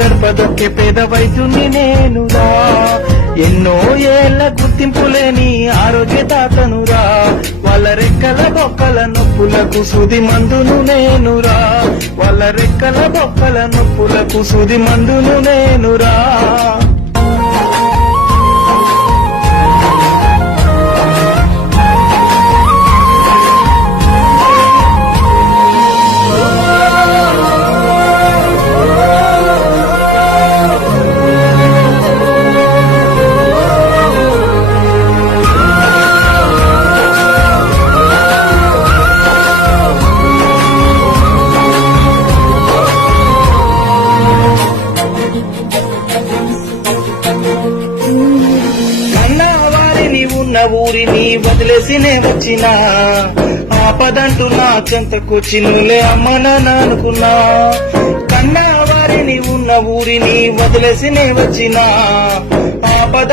గడప దొక్కే పేద వైద్యుని నేనురా. ఎన్నో ఏళ్ల గుర్తింపు లేని ఆరోగ్యదాతనురా. వాళ్ళ రెక్కల బొక్కల నొప్పులకు సూది మందును నేనురా. వాళ్ళ రెక్కల బొక్కల నొప్పులకు సూది మందును నేనురా. ఉన్న ఊరిని వదిలేసినే వచ్చినా ఆపదంటూ నా చెంతకొచ్చి నువ్వులే అమ్మ నాన్న అనుకున్నా. కన్నా వారిని ఉన్న ఊరిని వదిలేసినే వచ్చినా ఆపద